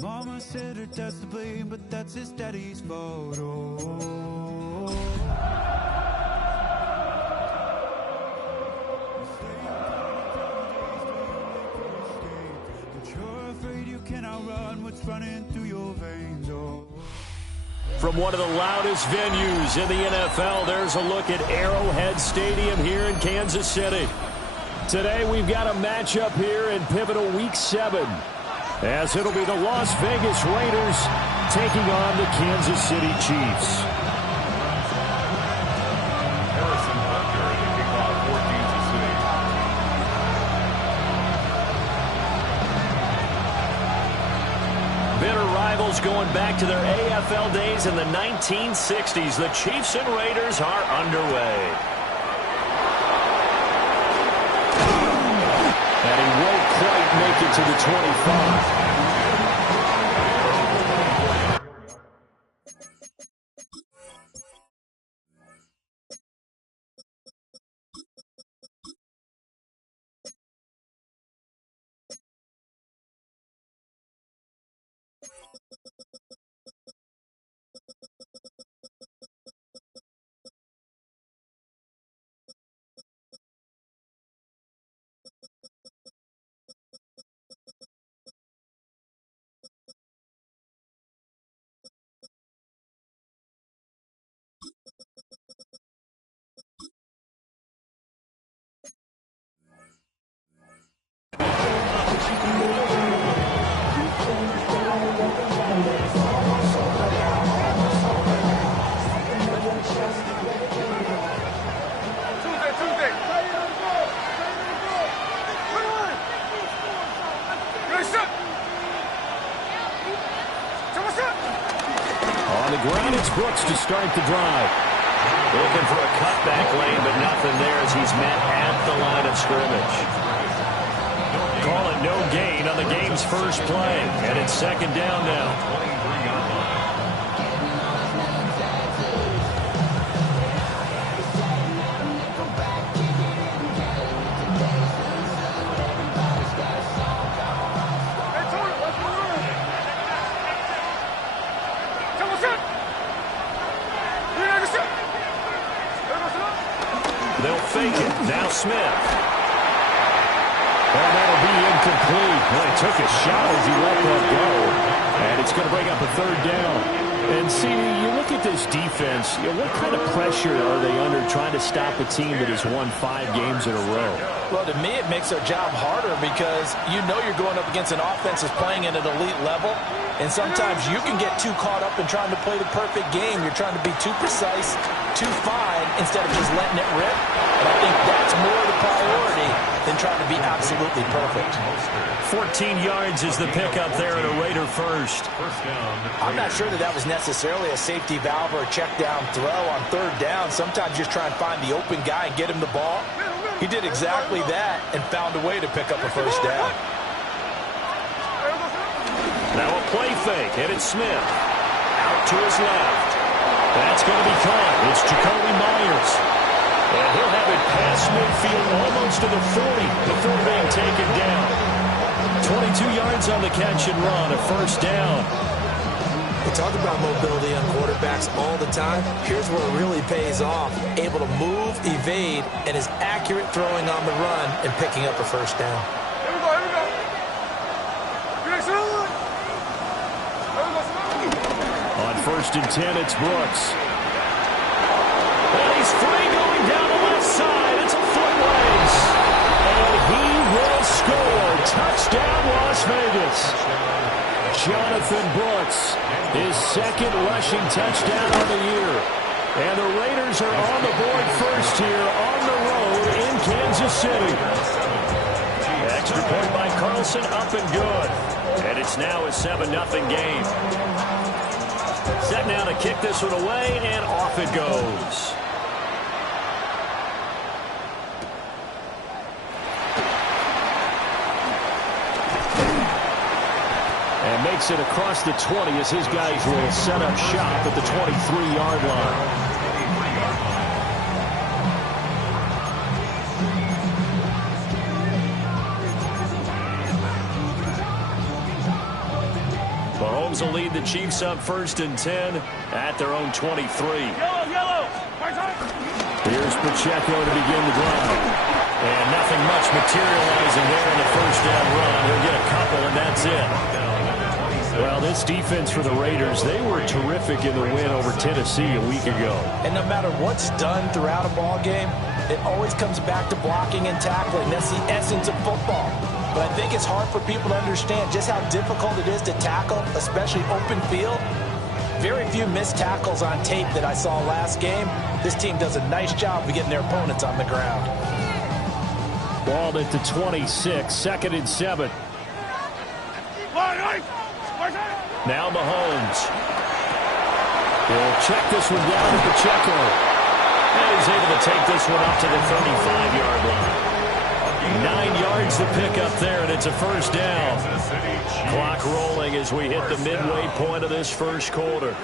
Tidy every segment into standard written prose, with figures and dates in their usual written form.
Mama said her dad's to blame, but that's his daddy's photo. But you're afraid you cannot run what's running through your veins. From one of the loudest venues in the NFL, there's a look at Arrowhead Stadium here in Kansas City. Today we've got a matchup here in pivotal Week 7. As it'll be the Las Vegas Raiders taking on the Kansas City Chiefs. Bitter rivals going back to their AFL days in the 1960s. The Chiefs and Raiders are underway. And he won't quite make it to the 25. On the ground, it's Brooks to start the drive. Looking for a cutback lane, but nothing there as he's met at the line of scrimmage. Call it no gain on the game's first play, and it's second down now. They'll fake it. Now Smith. And that'll be incomplete. Well, he took a shot as he let that go. And it's going to bring up a third down. And see, you look at this defense, what kind of pressure are they under trying to stop a team that has won 5 games in a row? Well, to me, it makes their job harder because you know you're going up against an offense that's playing at an elite level. And sometimes you can get too caught up in trying to play the perfect game. You're trying to be too precise, too fine, instead of just letting it rip. And I think that's more the priority than trying to be absolutely perfect. 14 yards is the pickup there at a Raider first. I'm not sure that was necessarily a safety valve or a check down throw on third down. Sometimes you just try and find the open guy and get him the ball. He did exactly that and found a way to pick up a first down. Now a play fake, and it's Smith. Out to his left. That's going to be caught. It's Jacoby Myers. And he'll have it past midfield almost to the 40 before being taken down. 22 yards on the catch and run, a first down. We talk about mobility on quarterbacks all the time. Here's where it really pays off. Able to move, evade, and is accurate throwing on the run and picking up a first down. On 1st and 10, it's Brooks. And he's free going down the left side. It's a foot race. And he will score. Touchdown, Las Vegas. Jonathan Brooks, his second rushing touchdown on the year. And the Raiders are on the board first here on the road in Kansas City. Extra point by Carlson, up and good. And it's now a 7-0 game. Set now to kick this one away, and off it goes. And takes it across the 20 as his guys will set up shop at the 23-yard line. Mahomes will lead the Chiefs up 1st and 10 at their own 23. Here's Pacheco to begin the drive. And nothing much materializing there in the first down run. He'll get a couple, and that's it. Well, this defense for the Raiders, they were terrific in the win over Tennessee a week ago. And no matter what's done throughout a ball game, it always comes back to blocking and tackling. That's the essence of football. But I think it's hard for people to understand just how difficult it is to tackle, especially open field. Very few missed tackles on tape that I saw last game. This team does a nice job of getting their opponents on the ground. Ball at the 26, 2nd and 7. Now Mahomes. He'll check this one down to Pacheco. And he's able to take this one up to the 35-yard line. 9 yards to pick up there, and it's a first down. Clock rolling as we hit the midway point of this first quarter.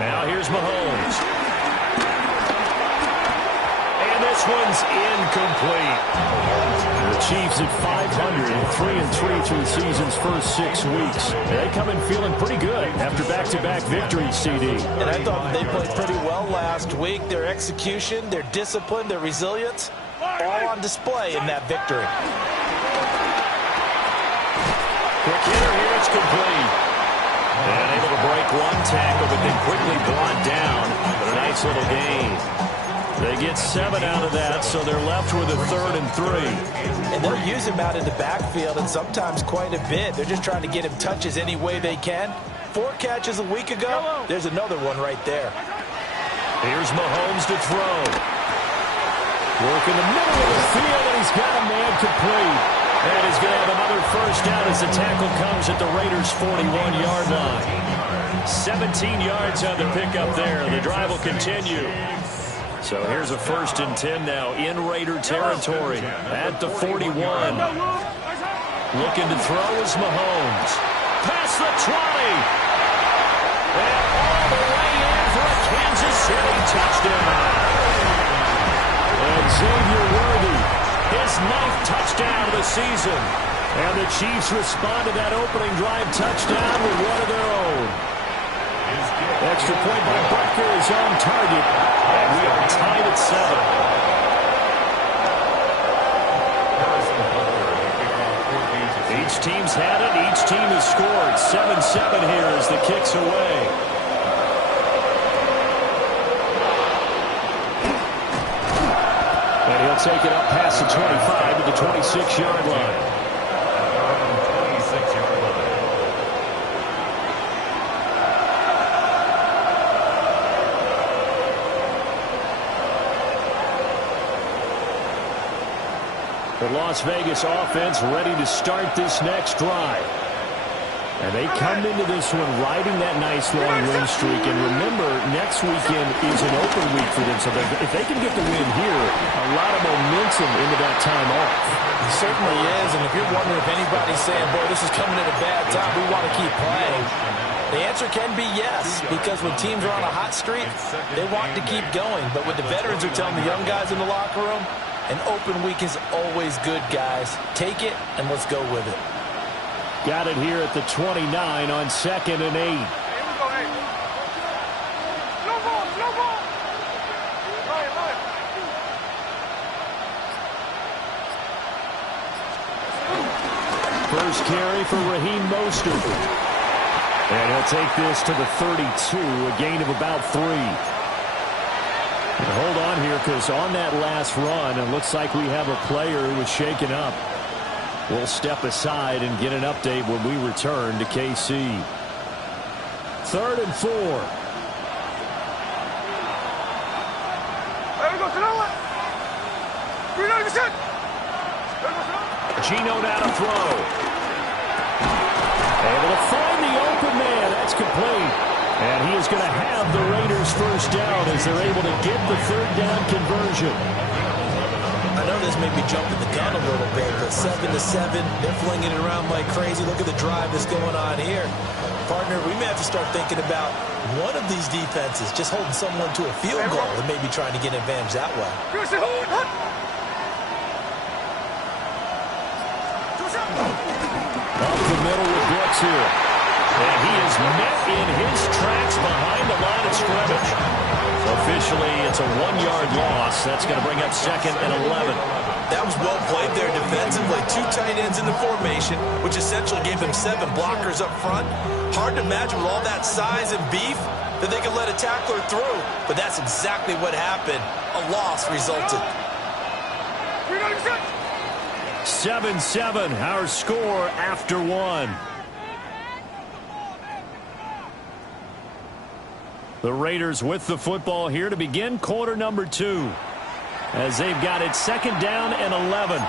Now here's Mahomes. And this one's incomplete. The Chiefs at 500 and 3-3 through the season's first 6 weeks. They come in feeling pretty good after back-to-back victories, CD. And I thought they played pretty well last week. Their execution, their discipline, their resilience, all on display in that victory. Quick hitter here, it's complete. And able to break one tackle, but then quickly brought down. But a nice little gain. They get 7 out of that, so they're left with a 3rd and 3. And they'll use him out in the backfield, and sometimes quite a bit. They're just trying to get him touches any way they can. 4 catches a week ago. There's another one right there. Here's Mahomes to throw. Work in the middle of the field, and he's got a man complete. And he's going to have another first down as the tackle comes at the Raiders' 41-yard line. 17 yards on the pickup there. The drive will continue. So here's a 1st and 10 now in Raider territory at the 41. Looking to throw is Mahomes. Past the 20. And all the way in for a Kansas City touchdown. And Xavier Worthy, his 9th touchdown of the season. And the Chiefs respond to that opening drive touchdown with one of their own. Extra point by Butker is on target. And we are tied at 7. Each team's had it. Each team has scored. 7-7 here as the kick's away. And he'll take it up past the 25 to the 26-yard line. The Las Vegas offense ready to start this next drive. And they come into this one riding that nice long win streak. And remember, next weekend is an open week for them. So if they can get the win here, a lot of momentum into that time off. It certainly is. And if you're wondering if anybody's saying, boy, this is coming at a bad time, we want to keep playing, the answer can be yes. Because when teams are on a hot streak, they want to keep going. But what the veterans are telling the young guys in the locker room, an open week is always good, guys. Take it, and let's go with it. Got it here at the 29 on 2nd and 8. First carry for Raheem Mostert. And he'll take this to the 32, a gain of about 3. And hold on here, because on that last run, it looks like we have a player who was shaken up. We'll step aside and get an update when we return to KC. 3rd and 4. Gino now to throw. Able to find the open man. That's complete. And he is going to have the Raiders first down as they're able to get the 3rd down conversion. I know know this may be jumping the gun a little bit, but 7-7, they're flinging it around like crazy. Look at the drive that's going on here. Partner, we may have to start thinking about one of these defenses just holding someone to a field goal and maybe trying to get an advantage that way. Up the middle with Brooks here. And he is met in his tracks behind the line of scrimmage. Officially, it's a 1-yard loss. That's going to bring up 2nd and 11. That was well played there defensively. 2 tight ends in the formation, which essentially gave them 7 blockers up front. Hard to imagine with all that size and beef that they could let a tackler through. But that's exactly what happened. A loss resulted. 7-7, our score after 1. The Raiders with the football here to begin quarter number 2. As they've got it 2nd down and 11.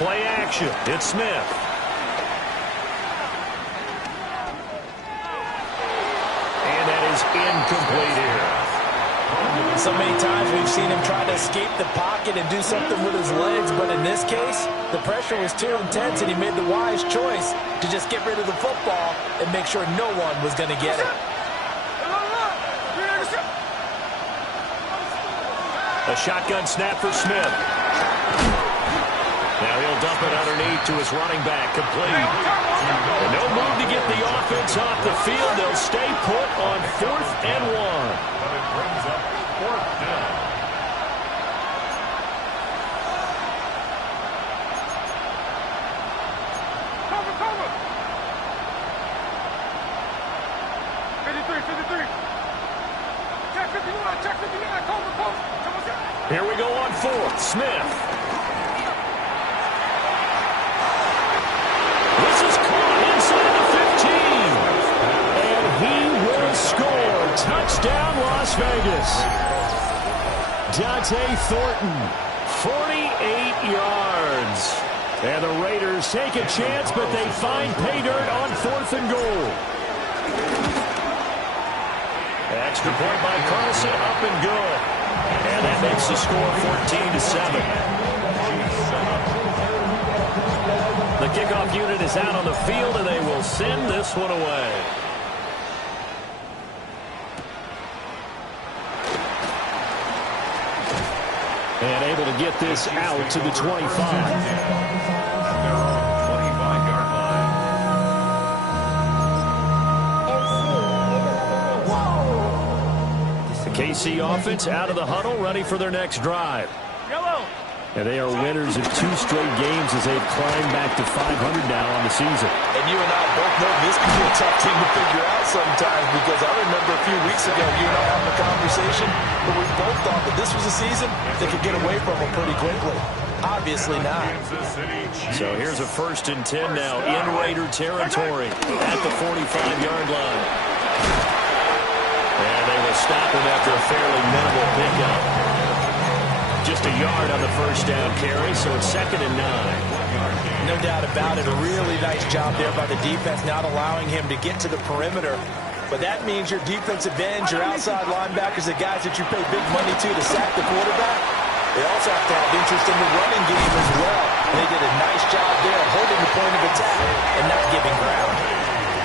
Play action. It's Smith. And that is incomplete here. So many times we've seen him try to escape the pocket and do something with his legs, but in this case, the pressure was too intense and he made the wise choice to just get rid of the football and make sure no one was going to get it. A shotgun snap for Smith. Now he'll dump it underneath to his running back, complete. And no move to get the offense off the field. They'll stay put on 4th and 1. But it brings up 4th down. Cover! 53. Check 59, cover. Here we go on 4th. Smith. Touchdown, Las Vegas. Dante Thornton, 48 yards. And the Raiders take a chance, but they find pay dirt on 4th and goal. Extra point by Carlson, up and good. And that makes the score 14-7. The kickoff unit is out on the field, and they will send this one away. And able to get this out to the 25. They're on 25-yard line. The KC offense out of the huddle, ready for their next drive. And they are winners of 2 straight games as they've climbed back to 500 now on the season. And you and I both know this can be a tough team to figure out sometimes, because I remember a few weeks ago you and I having a conversation, but we both thought that this was a season that could get away from them pretty quickly. Obviously not. So here's a 1st and 10 now in Raider territory at the 45-yard line. And they will stop him after a fairly minimal pickup. Just a yard on the 1st down carry, so it's 2nd and 9. No doubt about it. A really nice job there by the defense, not allowing him to get to the perimeter. But that means your defensive ends, your outside linebackers, the guys that you pay big money to sack the quarterback, they also have to have interest in the running game as well. And they did a nice job there holding the point of attack and not giving ground.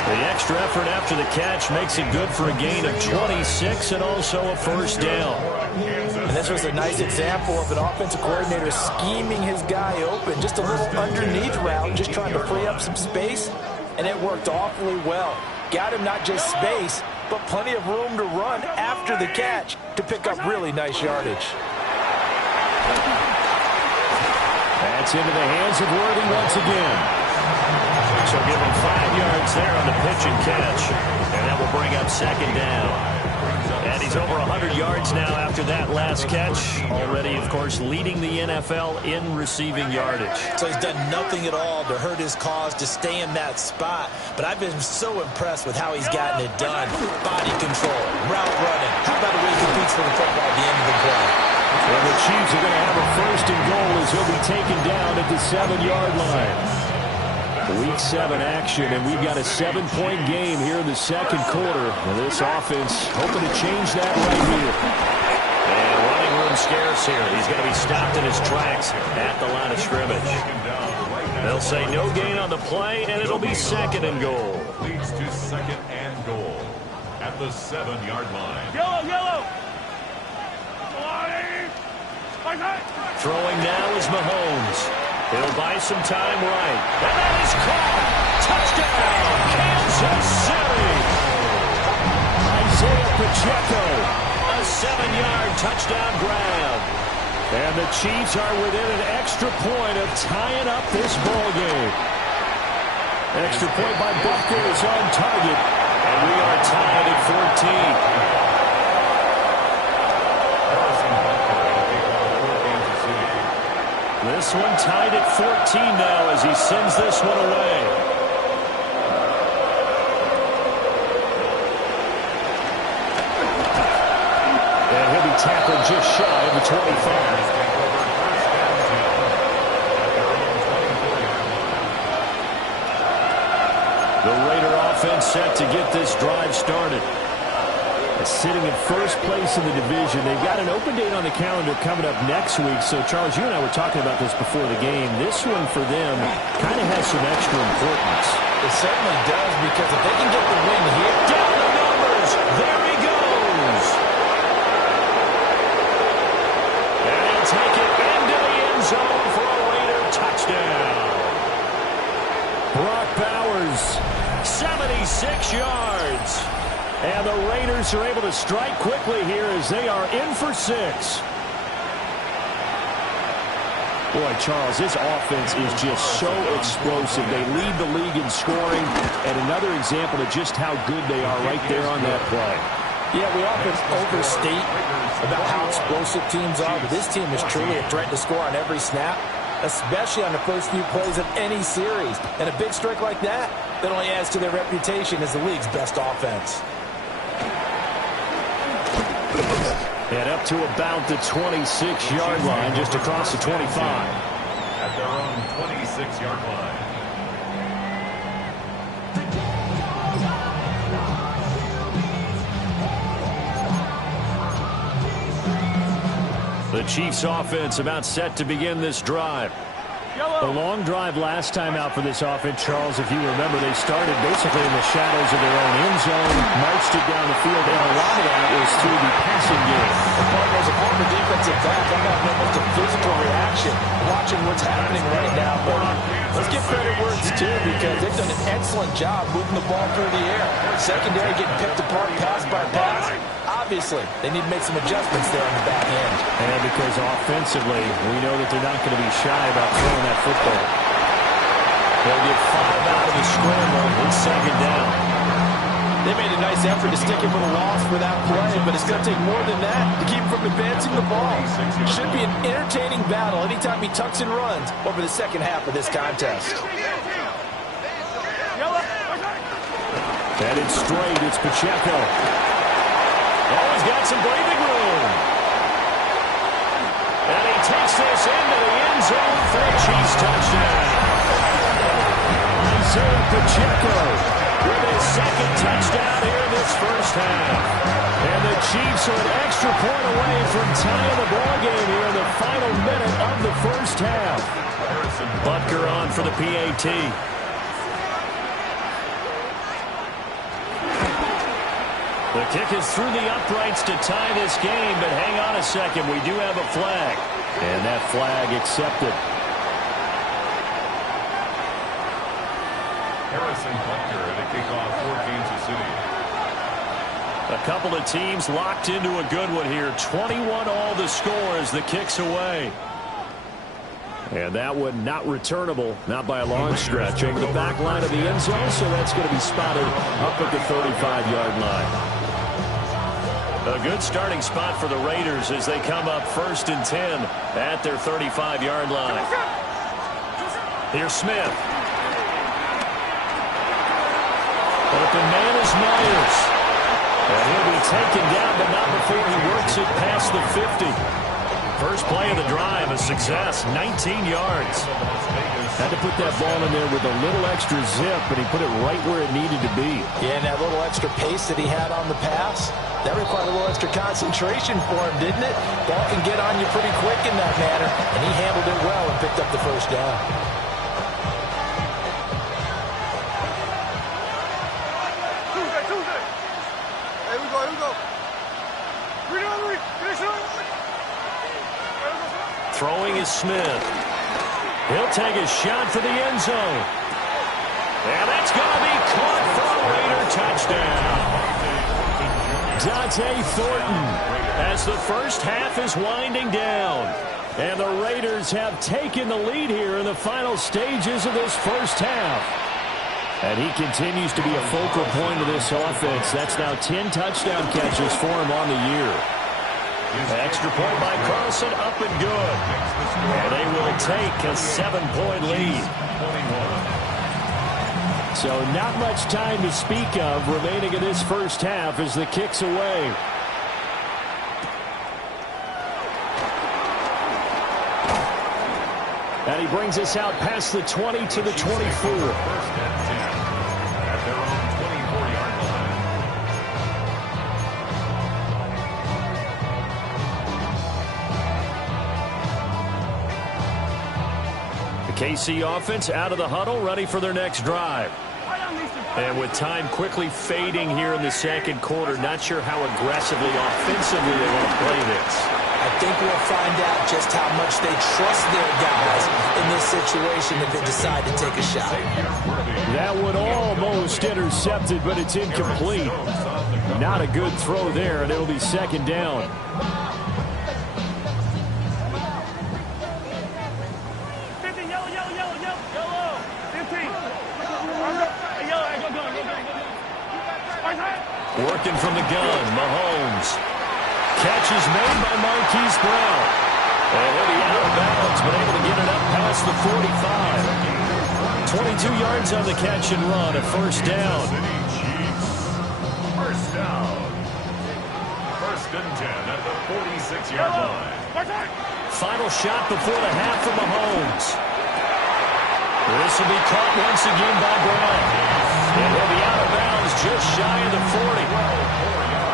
The extra effort after the catch makes it good for a gain of 26 and also a 1st down. And this was a nice example of an offensive coordinator scheming his guy open. Just a little underneath route, just trying to free up some space, and it worked awfully well. Got him not just space, but plenty of room to run after the catch to pick up really nice yardage. That's into the hands of Worthy once again. So give him 5 yards there on the pitch and catch. And that will bring up second down. And he's over 100 yards now after that last catch. Already, of course, leading the NFL in receiving yardage. So he's done nothing at all to hurt his cause, to stay in that spot. But I've been so impressed with how he's gotten it done. Body control, route running. How about the way he competes for the football at the end of the play? Well, the Chiefs are going to have a first and goal as he'll be taken down at the 7-yard line. Week 7 action, and we've got a 7-point game here in the second quarter. And this offense hoping to change that right here. And running room scarce here. He's going to be stopped in his tracks at the line of scrimmage. They'll say no gain on the play, and it'll be second and goal. Leads to second and goal at the 7-yard line. Yellow! Throwing now is Mahomes. He'll buy some time right. And that is caught. Touchdown, Kansas City. Isaiah Pacheco, a 7-yard touchdown grab. And the Chiefs are within an extra point of tying up this ball game. Extra point by Butker is on target. And we are tied at 14. This one tied at 14 now as he sends this one away. And he'll be tackled just shy of the 25. The Raider offense set to get this drive started. Sitting in first place in the division. They've got an open date on the calendar coming up next week. So, Charles, you and I were talking about this before the game. This one for them kind of has some extra importance. It certainly does, because if they can get the win here. Down the numbers. There he goes. And he'll take it into the end zone for a Raider touchdown. Brock Bowers, 76 yards. And the Raiders are able to strike quickly here as they are in for 6. Boy, Charles, this offense is just so explosive. They lead the league in scoring, and another example of just how good they are right there on that play. Yeah, we often overstate about how explosive teams are, but this team is truly a threat to score on every snap, especially on the first few plays of any series. And a big strike like that only adds to their reputation as the league's best offense. And up to about the 26-yard line, just across the 25. At their own 26-yard line. The Chiefs offense about set to begin this drive. A long drive last time out for this offense, Charles. If you remember, they started basically in the shadows of their own end zone, marched it down the field, and a lot of that was through the passing game. As a former defensive back, I'm having almost a physical reaction watching what's happening right now. But let's give credit where it's due, because they've done an excellent job moving the ball through the air. Secondary getting picked apart pass by pass. Obviously, they need to make some adjustments there on the back end. And because offensively, we know that they're not going to be shy about throwing that football. They'll get 5 out of the scramble. It's second down. They made a nice effort to stick him with a loss for that play, but it's going to take more than that to keep him from advancing the ball. Should be an entertaining battle anytime he tucks and runs over the second half of this contest. Headed straight, it's Pacheco. Oh, he's got some breathing room. And he takes this into the end zone for a Chiefs touchdown. Isaiah Pacheco with his second touchdown here in this first half. And the Chiefs are an extra point away from tying the ball game here in the final minute of the first half. Butker on for the PAT. The kick is through the uprights to tie this game, but hang on a second. We do have a flag. And that flag accepted. Harrison Butker at a kickoff for Kansas City. A couple of teams locked into a good one here. 21 all the score as the kick's away. And that one not returnable, not by a long stretch, over the back line of the end zone, so that's going to be spotted up at the 35-yard line. A good starting spot for the Raiders as they come up 1st and 10 at their 35-yard line. Here's Smith. Open man is Myers. And he'll be taken down, but not before he works it past the 50. First play of the drive, a success, 19 yards. Had to put that ball in there with a little extra zip, but he put it right where it needed to be. Yeah, and that little extra pace that he had on the pass, that required a little extra concentration for him, didn't it? Ball can get on you pretty quick in that manner, and he handled it well and picked up the first down. Throwing is Smith. He'll take a shot for the end zone. And that's going to be caught for a Raider touchdown. Dante Thornton as the first half is winding down. And the Raiders have taken the lead here in the final stages of this first half. And he continues to be a focal point of this offense. That's now 10 touchdown catches for him on the year. Extra point by Carlson, up and good. And they will take a 7-point lead. So not much time to speak of remaining in this first half as the kick's away. And he brings us out past the 20 to the 24. KC offense out of the huddle, ready for their next drive. And with time quickly fading here in the second quarter, not sure how aggressively, offensively they want to play this. I think we'll find out just how much they trust their guys in this situation if they decide to take a shot. That one almost intercepted, but it's incomplete. Not a good throw there, and it'll be second down. Working from the gun, Mahomes. Catch is made by Marquise Brown. And he'll be out of bounds, but able to get it up past the 45. 22 yards on the catch and run, a first down. First down. 1st and 10 at the 46-yard line. Final shot before the half for Mahomes. This will be caught once again by Brown. And he'll be out of bounds just shy of the 40.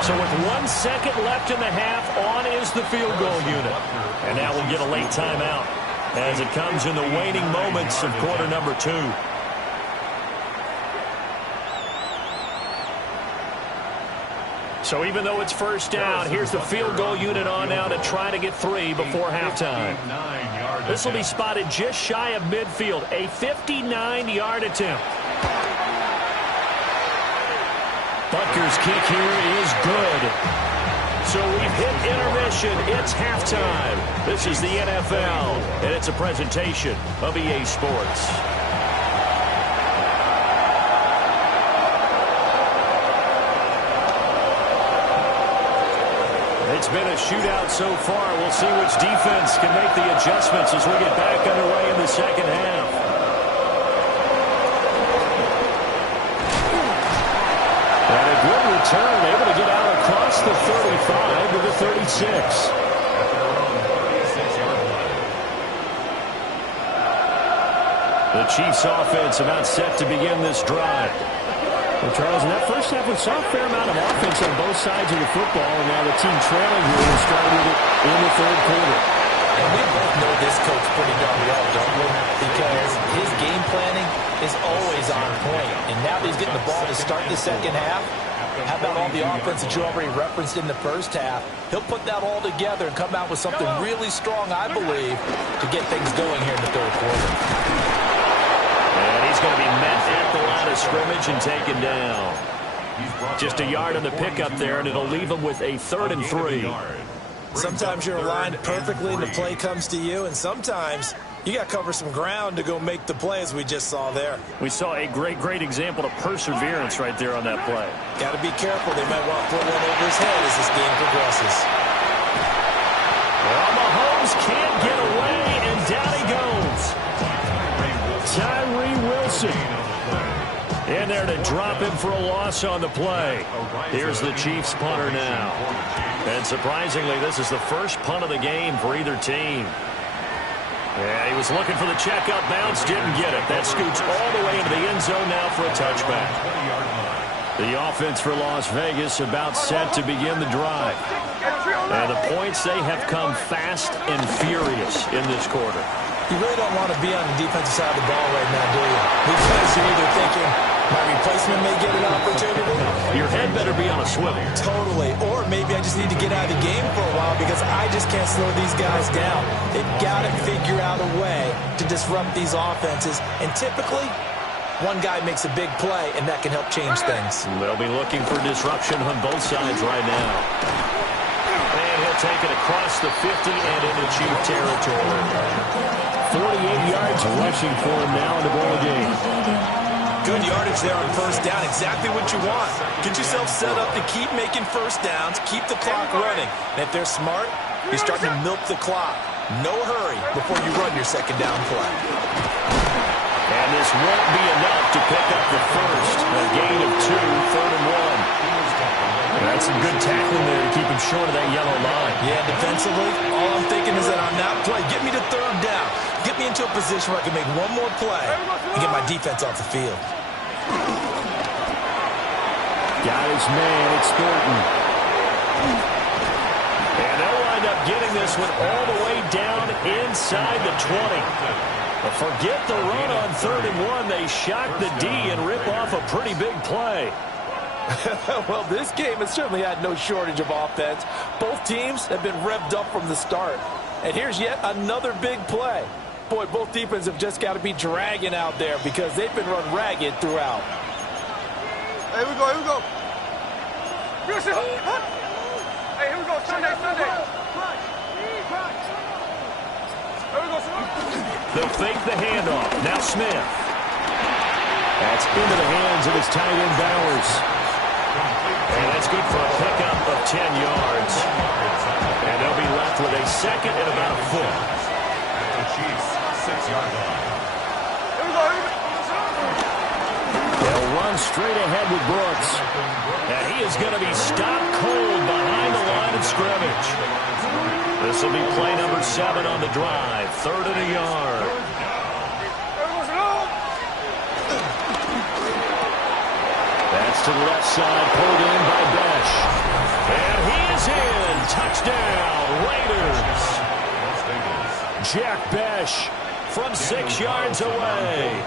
So with 1 second left in the half, on is the field goal unit. And now we'll get a late timeout as it comes in the waning moments of quarter number 2. So even though it's first down, here's the field goal unit on now to try to get 3 before halftime. This will be spotted just shy of midfield, a 59-yard attempt. Butker's kick here is good. So we've hit intermission. It's halftime. This is the NFL, and it's a presentation of EA Sports. It's been a shootout so far. We'll see which defense can make the adjustments as we get back underway in the second half. And a good return, able to get out across the 35 to the 36. The Chiefs offense about set to begin this drive. Well, Charles, in that first half, we saw a fair amount of offense on both sides of the football, and now the team trailing here and starting with it in the third quarter. And we both know this coach pretty darn well, don't we? Because his game planning is always on point. And now that he's getting the ball to start the second half, how about all the offense that you already referenced in the first half? He'll put that all together and come out with something really strong, I believe, to get things going here in the third quarter. And he's going to be met at the line of scrimmage and taken down. Just a yard on the pickup there, and it'll leave him with a 3rd and 3. Sometimes you're aligned perfectly and the play comes to you, and sometimes You got to cover some ground to go make the play, as we just saw there. We saw a great example of perseverance right there on that play. Got to be careful. They might want to put one over his head as this game progresses. Well, Mahomes can't get away, and down he goes. Tyree Wilson in there to drop him for a loss on the play. Here's the Chiefs punter now. And surprisingly, this is the first punt of the game for either team. Yeah, he was looking for the checkup bounce, didn't get it. That scoots all the way into the end zone now for a touchback. The offense for Las Vegas about set to begin the drive. And the points, they have come fast and furious in this quarter. You really don't want to be on the defensive side of the ball right now, do you? These guys are either thinking, my replacement may get an opportunity. Your head better be on a swivel. Totally. Or maybe I just need to get out of the game for a while because I just can't slow these guys down. They've got to figure out a way to disrupt these offenses. And typically, one guy makes a big play, and that can help change things. They'll be looking for disruption on both sides right now. And he'll take it across the 50 and into Chief territory. 48 yards rushing for him now in the ball game. Good yardage there on first down. Exactly what you want. Get yourself set up to keep making first downs, keep the clock running. And if they're smart, you're starting to milk the clock. No hurry before you run your second down play. And this won't be enough to pick up the first. A gain of 2, 3rd and 1. That's some good tackling there to keep him short of that yellow line. Yeah, defensively, all I'm thinking is that on that play, get me to 3rd down. Get me into a position where I can make one more play and get my defense off the field. Got his man, it's Thornton. And they'll wind up getting this one all the way down inside the 20. But forget the run on 3rd and 1. They shock the D and rip off a pretty big play. Well, this game has certainly had no shortage of offense. Both teams have been revved up from the start. And here's yet another big play. Boy, both defenses have just got to be dragging out there because they've been run ragged throughout. Hey, here we go, here we go. Hey, here we go, Sunday. Here we go, They'll fake the handoff. Now Smith. That's into the hands of his tight end Bowers. And that's good for a pickup of 10 yards. And they'll be left with a second and about a foot. The Chiefs, 6-yard line. Here we go. They'll run straight ahead with Brooks. And he is going to be stopped cold behind the line of scrimmage. This will be play number 7 on the drive. 3rd and a yard. That's to the left side, pulled in by Besh. And he is in. Touchdown, Raiders. Jack Besh from 6 yards away.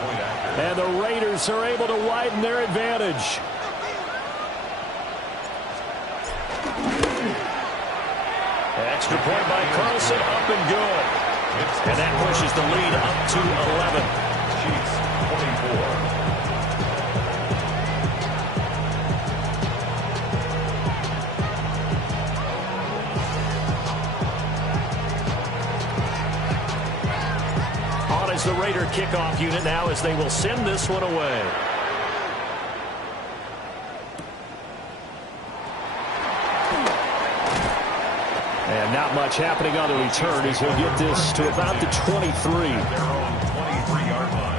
And the Raiders are able to widen their advantage. Extra point by Carlson, up and good. And that pushes the lead up to 11. Chiefs, 24. As the Raider kickoff unit now as they will send this one away. And not much happening on the return as he'll get this to about the 23. Their own 23-yard line.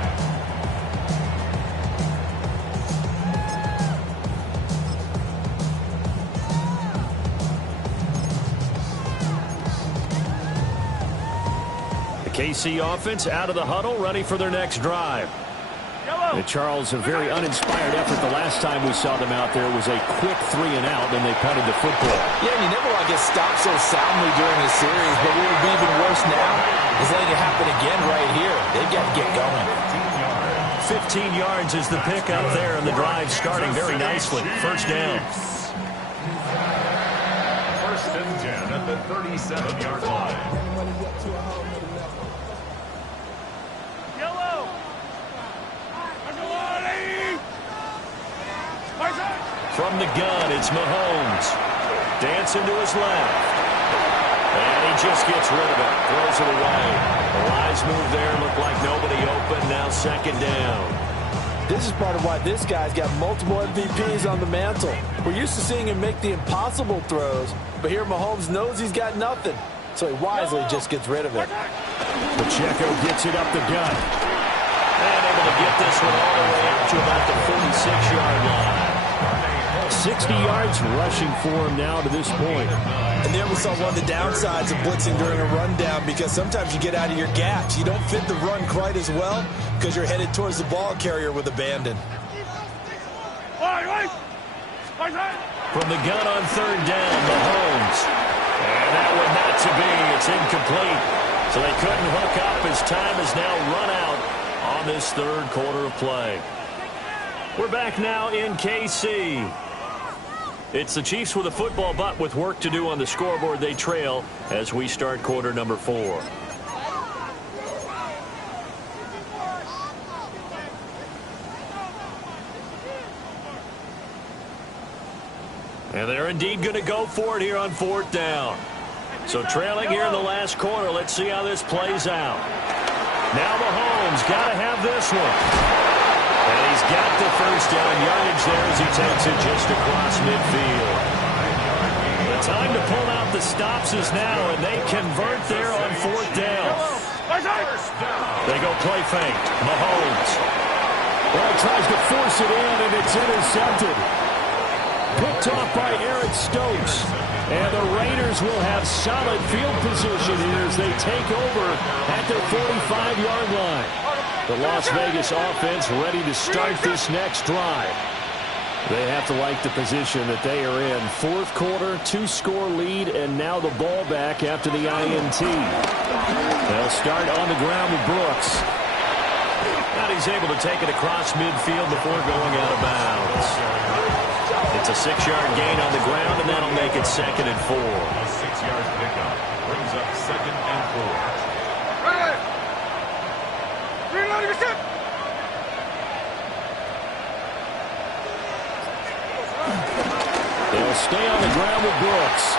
KC offense out of the huddle, ready for their next drive. Charles, a very uninspired effort the last time we saw them out there. It was a quick 3 and out, then they punted the football. Yeah, and you never want to get stopped so soundly during a series, but what would be even worse now is letting it happen again right here. They've got to get going. 15 yards is the pickup there, and the drive starting very nicely. First down. First and 10 at the 37-yard line. From the gun, it's Mahomes. Dancing to his left. And he just gets rid of it. Throws it away. The wise move there. Looked like nobody open. Now second down. This is part of why this guy's got multiple MVPs on the mantle. We're used to seeing him make the impossible throws, but here Mahomes knows he's got nothing, so he wisely just gets rid of it. Pacheco gets it up the gut. And able to get this one all the way up to about the 46-yard line. 60 yards rushing for him now to this point. And there we saw one of the downsides of blitzing during a rundown, because sometimes you get out of your gaps. You don't fit the run quite as well because you're headed towards the ball carrier with abandon. From the gun on third down, Mahomes. And that one not to be. It's incomplete. So they couldn't hook up as time has now run out on this third quarter of play. We're back now in KC. It's the Chiefs with a football, but with work to do on the scoreboard. They trail as we start quarter number 4. And they're indeed going to go for it here on fourth down. So trailing here in the last quarter. Let's see how this plays out. Now Mahomes got to have this one. And he's got the first down yardage there as he takes it just across midfield. The time to pull out the stops is now, and they convert there on fourth down. They go play fake. Mahomes. Well, tries to force it in, and it's intercepted. Picked off by Eric Stokes. And the Raiders will have solid field position here as they take over at their 45-yard line. The Las Vegas offense ready to start this next drive. They have to like the position that they are in. Fourth quarter, 2-score lead, and now the ball back after the INT. They'll start on the ground with Brooks. And he's able to take it across midfield before going out of bounds. It's a 6-yard gain on the ground, and that'll make it second and 4. A 6-yard pickup brings up second and 4. They'll stay on the ground with Brooks.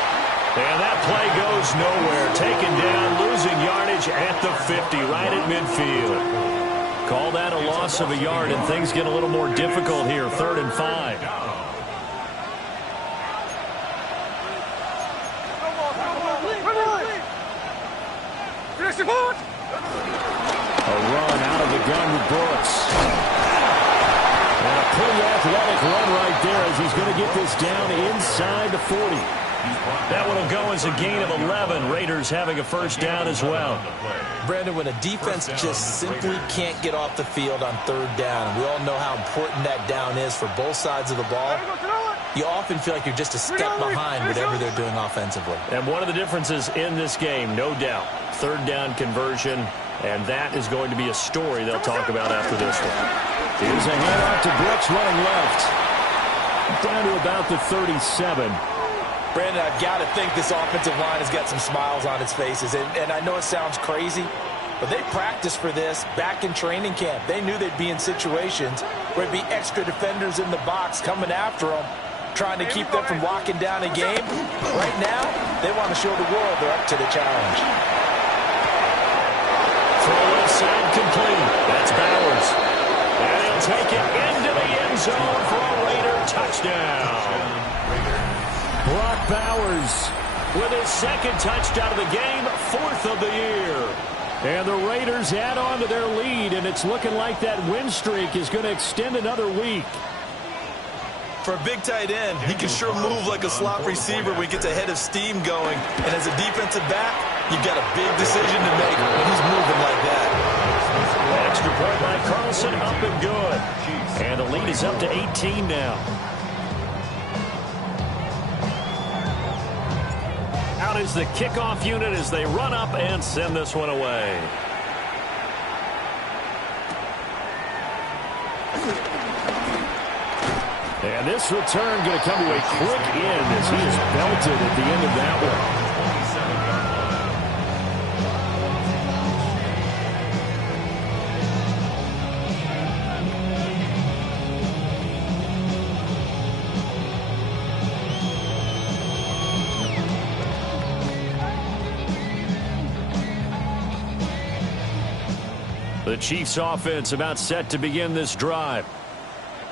And that play goes nowhere. Taken down, losing yardage at the 50, right at midfield. Call that a loss of a yard, and things get a little more difficult here. 3rd and 5. A run out of the gun with Brooks. And a pretty athletic run right there as he's going to get this down inside the 40. That one will go as a gain of 11. Raiders having a first down as well. Brandon, when a defense just simply can't get off the field on third down, and we all know how important that down is for both sides of the ball, you often feel like you're just a step behind whatever they're doing offensively. And one of the differences in this game, no doubt, third down conversion, and that is going to be a story they'll talk about after this one. Here's a handoff to Brooks running left. Down to about the 37. Brandon, I've got to think this offensive line has got some smiles on its faces. And I know it sounds crazy, but they practiced for this back in training camp. They knew they'd be in situations where there'd be extra defenders in the box coming after them, trying to keep them from locking down a game. Right now, they want to show the world they're up to the challenge. Throw inside complete. That's Bowers. And he'll take it into the end zone for a Raider touchdown. Brock Bowers with his second touchdown of the game, 4th of the year. And the Raiders add on to their lead, and it's looking like that win streak is going to extend another week. For a big tight end, he can sure move like a slot receiver when he gets a head of steam going. And as a defensive back, you've got a big decision to make when he's moving like that. Extra point by Carlson, up and good. And the lead is up to 18 now. Out is the kickoff unit as they run up and send this one away. And this return going to come to a quick end as he is belted at the end of that one. The Chiefs offense about set to begin this drive.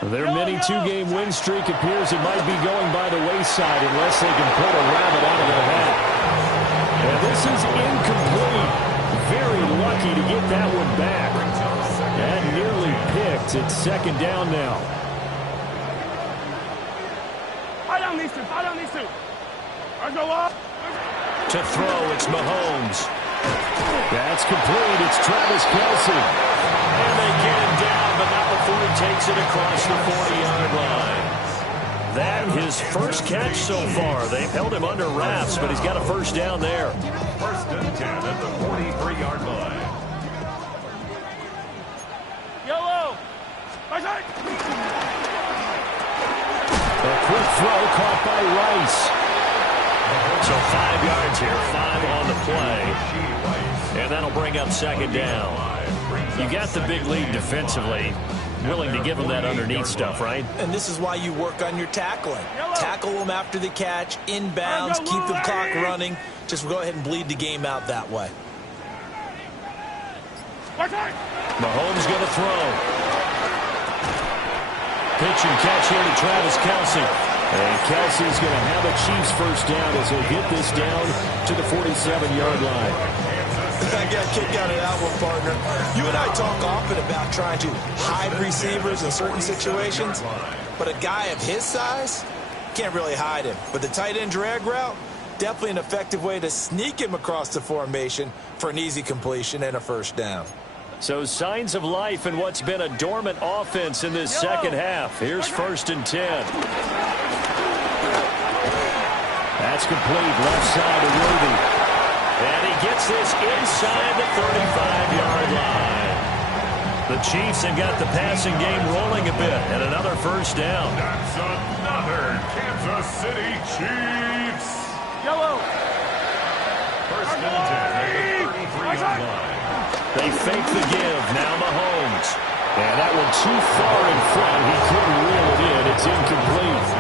Their mini two-game win streak appears it might be going by the wayside unless they can pull a rabbit out of their hat. And this is incomplete. Very lucky to get that one back. That nearly picked. It's second down now. Fire down these two. Let's go up. To throw, it's Mahomes. That's complete. It's Travis Kelce. And they get him down, but not before he takes it across the 40-yard line. That his first catch so far. They've held him under wraps, but he's got a first down there. First and 10 at the 43-yard line. Yellow. A quick throw caught by Rice. So 5 yards here, 5 on the play. And that'll bring up second down. You got the big lead defensively. Willing to give them that underneath stuff, right? And this is why you work on your tackling. Tackle them after the catch, inbounds, keep the clock running. Just go ahead and bleed the game out that way. Mahomes going to throw. Pitch and catch here to Travis Kelce. And Kelsey's going to have a Chiefs first down as he'll get this down to the 47-yard line. I got a kick out of that one, partner. You and I talk often about trying to hide receivers in certain situations, but a guy of his size can't really hide him. But the tight end drag route, definitely an effective way to sneak him across the formation for an easy completion and a first down. So signs of life in what's been a dormant offense in this second half. Here's first and 10. That's complete, left side to Worthy. And he gets this inside the 35-yard line. The Chiefs have got the passing game rolling a bit, and another first down. That's another Kansas City Chiefs. Yellow. First and 10 at the 33-yard line. They fake the give, now Mahomes. And that one too far in front. He couldn't reel it in. It's incomplete.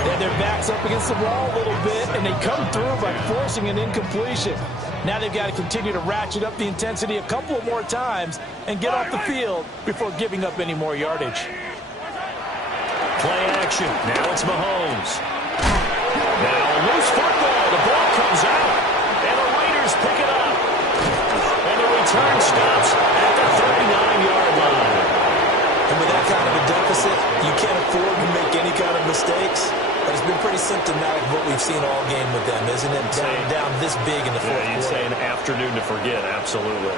And their back's up against the wall a little bit, and they come through by forcing an incompletion. Now they've got to continue to ratchet up the intensity a couple of more times and get off the field before giving up any more yardage. Play action. Now it's Mahomes. Now loose football. The ball comes out, and the Raiders pick it up. And the return stops at the 39-yard line. And with that kind of a deficit, you can't afford to make any kind of mistakes. But it's been pretty symptomatic of what we've seen all game with them, isn't it? Down this big in the fourth quarter. You'd say an afternoon to forget, absolutely.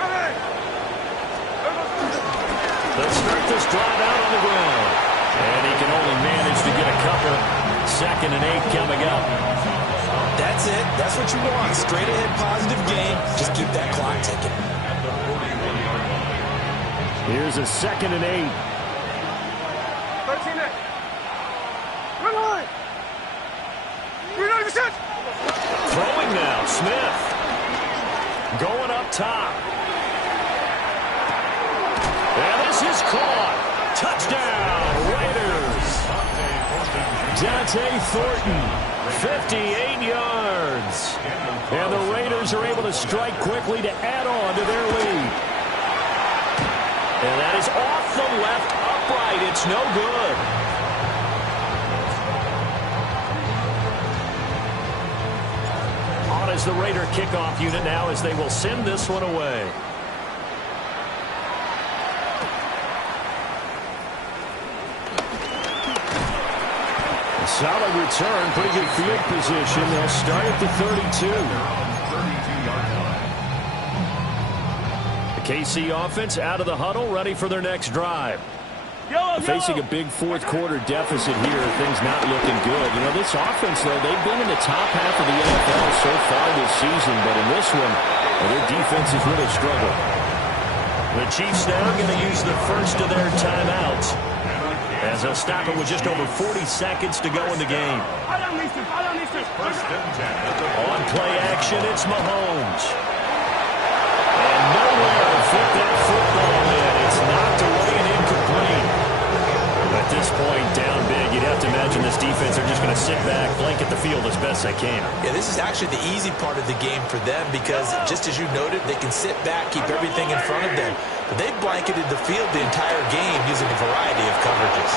Let's start this drive out on the ground. And he can only manage to get a couple. Second and 8 coming up. That's it. That's what you want. Straight ahead positive game. Just keep that clock ticking. Here's a second and 8. 13-8. Run line. Throwing now, Smith. Going up top. And this is caught. Touchdown, Raiders. Dante Thornton, 58 yards. And the Raiders are able to strike quickly to add on to their lead. And that is off the left upright. It's no good. On as the Raider kickoff unit now as they will send this one away. A solid return, pretty good field position. They'll start at the 32. The KC offense out of the huddle, ready for their next drive. Facing a big fourth quarter deficit here, things not looking good. You know, this offense, though, they've been in the top half of the NFL so far this season, but in this one, their defense has really struggled. The Chiefs now going to use the first of their timeouts as they'll stop it with just over 40 seconds to go in the game. On play action, it's Mahomes. And nowhere to fit that football in. It's knocked away and incomplete. At this point, down big, you'd have to imagine this defense are just going to sit back, blanket the field as best they can. Yeah, this is actually the easy part of the game for them because, just as you noted, they can sit back, keep everything in front of them. But they've blanketed the field the entire game using a variety of coverages.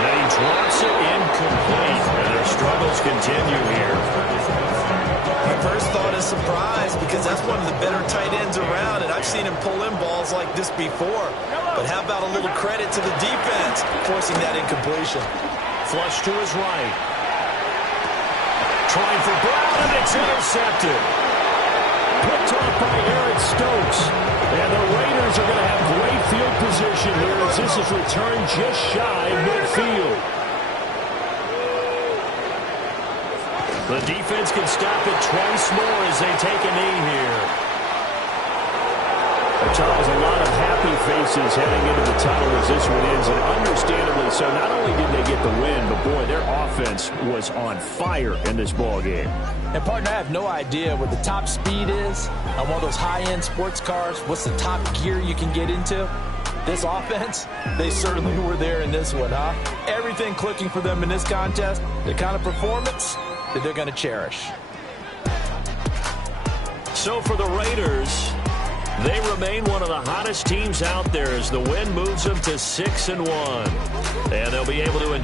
And he drops it incomplete, and their struggles continue here. My first thought is surprise because that's one of the better tight ends around, and I've seen him pull in balls like this before. But how about a little credit to the defense forcing that incompletion? Flush to his right. Trying for Brown, and it's intercepted. Picked off by Eric Stokes. And the Raiders are going to have great field position here as this is returned just shy of midfield. The defense can stop it twice more as they take a knee here. Charles, a lot of happy faces heading into the tunnel as this one ends, and understandably so. Not only did they get the win, but boy, their offense was on fire in this ball game. And partner, I have no idea what the top speed is on one of those high-end sports cars. What's the top gear you can get into? This offense, they certainly were there in this one, huh? Everything clicking for them in this contest, the kind of performance that they're going to cherish. So for the Raiders, they remain one of the hottest teams out there as the win moves them to 6-1. And they'll be able to enjoy